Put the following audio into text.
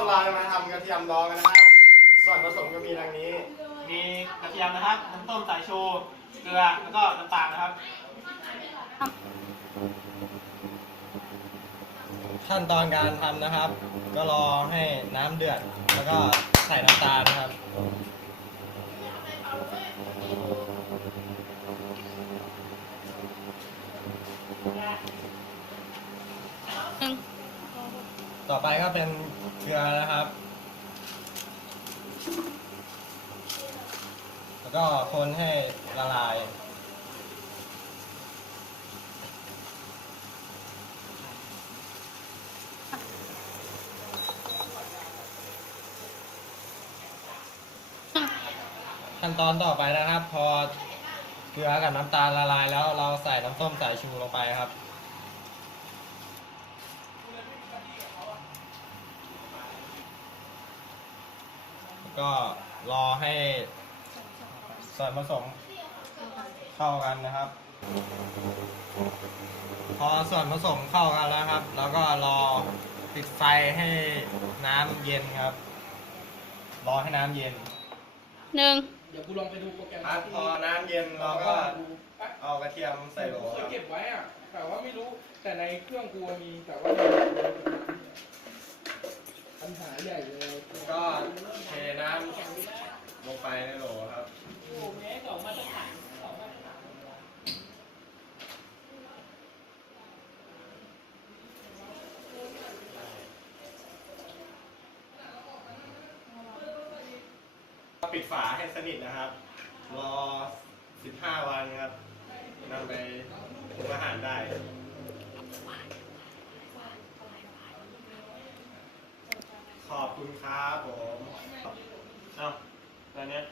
วกเราจะมาทำกระเทียมดองกันนะครับ ส่วนผสมก็มีดังนี้ มีกระเทียมนะครับ น้ำส้มสายชู เกลือ แล้วก็น้ำตาลนะครับ ขั้นตอนการทำนะครับ ก็รอให้น้ำเดือด แล้วก็ใส่น้ำตาลนะครับ ต่อไปก็เป็นเกลือนะครับ แล้วก็คนให้ละลายขั้นตอนต่อไปนะครับ พอเกลือกับน้ำตาลละลายแล้วเราใส่น้ำส้มสายชูลงไปครับ แล้ว ก็รอให้ส่วนผสมเข้ากันนะครับ พอส่วนผสมเข้ากันแล้วครับ แล้วก็รอปิดไฟให้น้ำเย็นครับ รอให้น้ำเย็น หนึ่งเดี๋ยวกูลองไปดูโปรแกรมครับพอน้ำเย็นเราก็เอากระเทียมใส่โหลเคคยรับเก็บไว้อะแต่ว่าไม่รู้แต่ในเครื่องกูมีแต่ว่า ปัญหาใหญ่เลยก็เทน้ำลงไปในโหลครับปิดฝาให้สนิทนะครับ รอ 15 วันครับนำไปปรุงอาหารได้ อบคุณครับผม เอ้าตอนเนี้ย